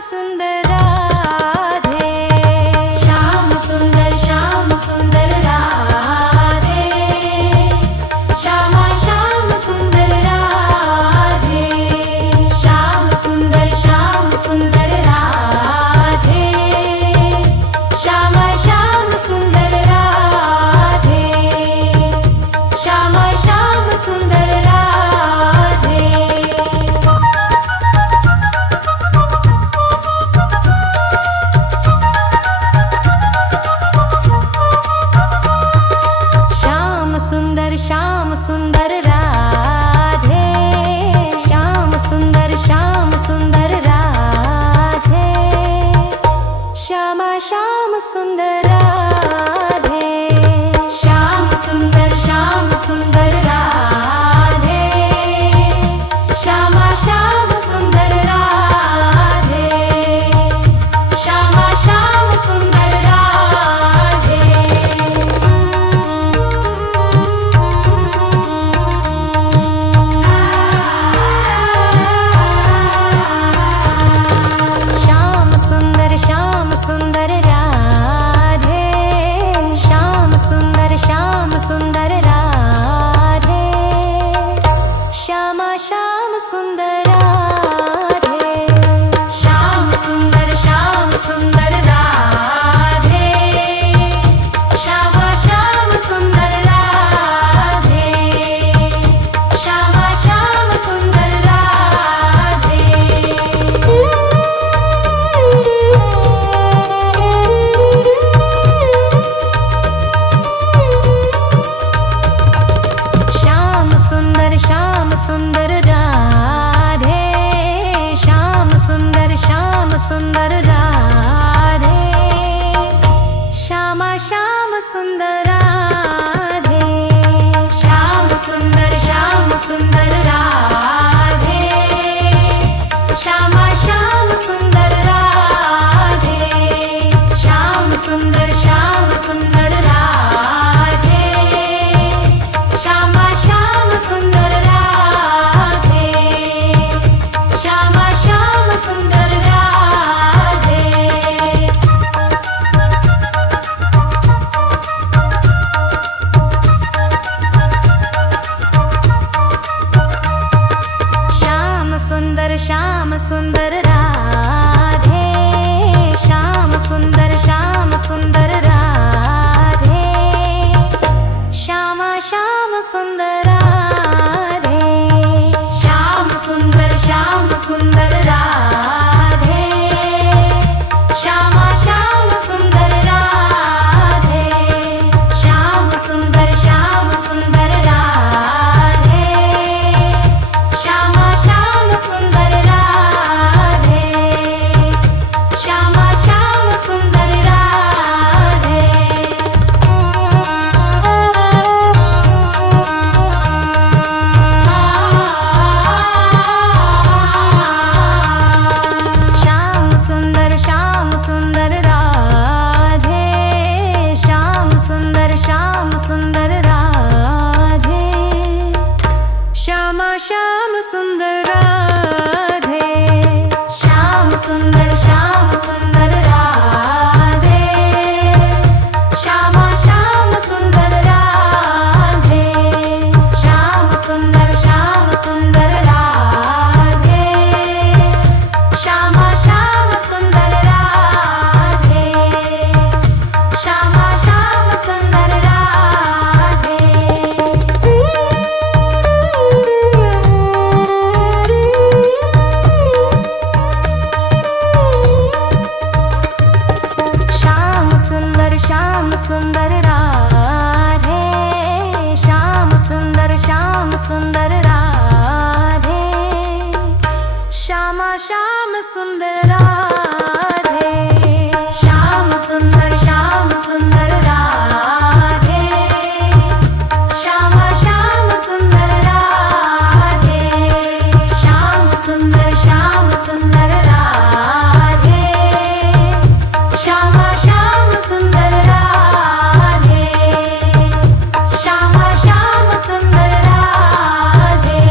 सुंदर राधे, श्याम सुंदर राधे, श्यामा श्याम सुंदर राधे, श्याम सुंदर राधे, श्यामा श्याम सुंदर राधे, श्यामा श्याम सुंदर राधे। श्याम सुंदर राधे, श्याम सुंदर राधे, श्यामा श्याम सुंदर राधे, श्याम सुंदर राधे, श्यामा श्याम सुंदर राधे, श्यामा श्याम सुंदर राधे। श्याम सुंदर राधे, श्याम सुंदर राधे, श्यामा श्याम सुंदर राधे, श्याम सुंदर राधे, श्यामा श्याम सुंदर राधे, श्यामा श्याम सुंदर राधे। श्याम सुंदर राधे, श्याम सुंदर राधे, श्यामा श्याम सुंदर राधे, श्याम सुंदर राधे, श्यामा श्याम सुंदर राधे, श्याम सुंदर राधे, श्यामा श्याम सुंदर राधे, श्यामा श्याम सुंदर राधे। श्याम सुंदर राधे, श्याम सुंदर राधे, श्यामा श्याम सुंदर राधे, श्याम सुंदर राधे, श्यामा श्याम सुंदर राधे, श्याम सुंदर राधे, श्यामा श्याम सुंदर राधे, श्यामा श्याम सुंदर राधे। श्याम सुंदर राधे, श्याम सुंदर राधे, श्यामा श्याम सुंदर राधे, श्याम सुंदर राधे, श्यामा श्याम सुंदर राधे, श्याम सुंदर राधे, श्यामा श्याम सुंदर राधे, श्यामा श्याम सुंदर राधे। श्याम सुंदर राधे, श्याम सुंदर राधे, श्यामा श्याम सुंदर राधे, श्याम सुंदर राधे, श्यामा श्याम सुंदर राधे, श्याम सुंदर राधे, श्यामा श्याम सुंदर राधे, श्यामा श्याम सुंदर राधे।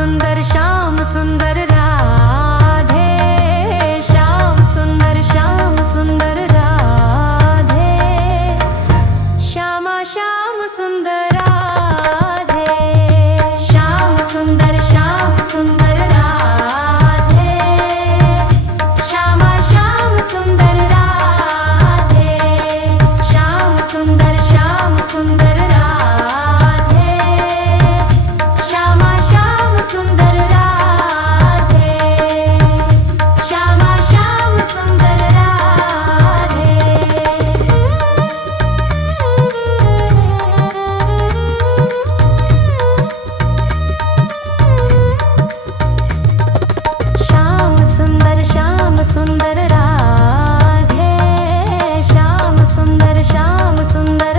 सुंदर श्याम सुंदर राधे, श्याम सुंदर राधे, श्यामा श्याम सुंदर राधे, श्याम सुंदर राधे, श्यामा श्याम सुंदर राधे, श्याम सुंदर राधे, श्यामा श्याम सुंदर राधे, श्यामा श्याम सुंदर राधे। श्याम सुंदर राधे, श्याम सुंदर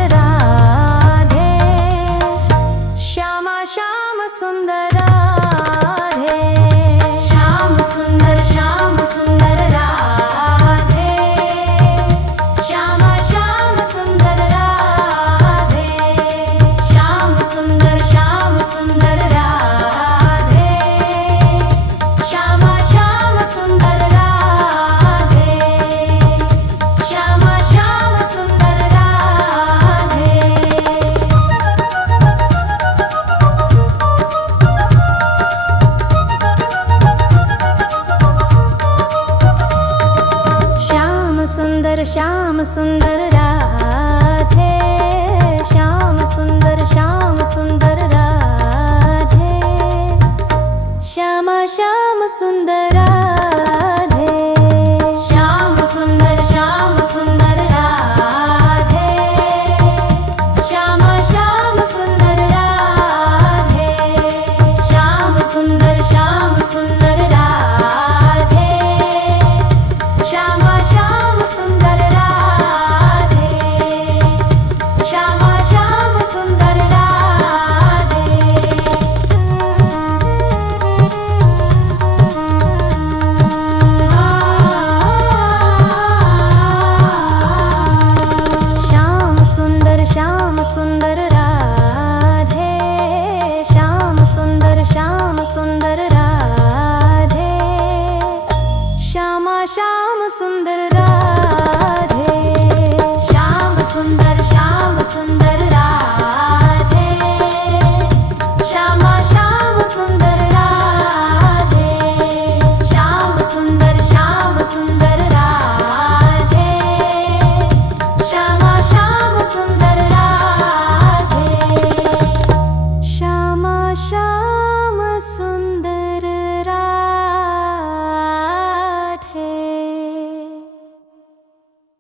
राधे, श्यामा श्याम सुंदर राधे, श्याम सुंदर राधे, श्यामा श्याम सुंदर राधे, श्याम सुंदर राधे, श्यामा श्याम सुंदर राधे, श्यामा श्याम सुंदर राधे। श्याम सुंदर राधे, श्याम सुंदर राधे, श्यामा श्याम सुंदर राधे, श्याम सुंदर राधे, श्यामा श्याम सुंदर राधे, श्याम सुंदर राधे, श्यामा श्याम सुंदर राधे, श्यामा श्याम सुंदर राधे। श्याम सुंदर राधे, श्याम सुंदर राधे, श्यामा श्याम सुंदर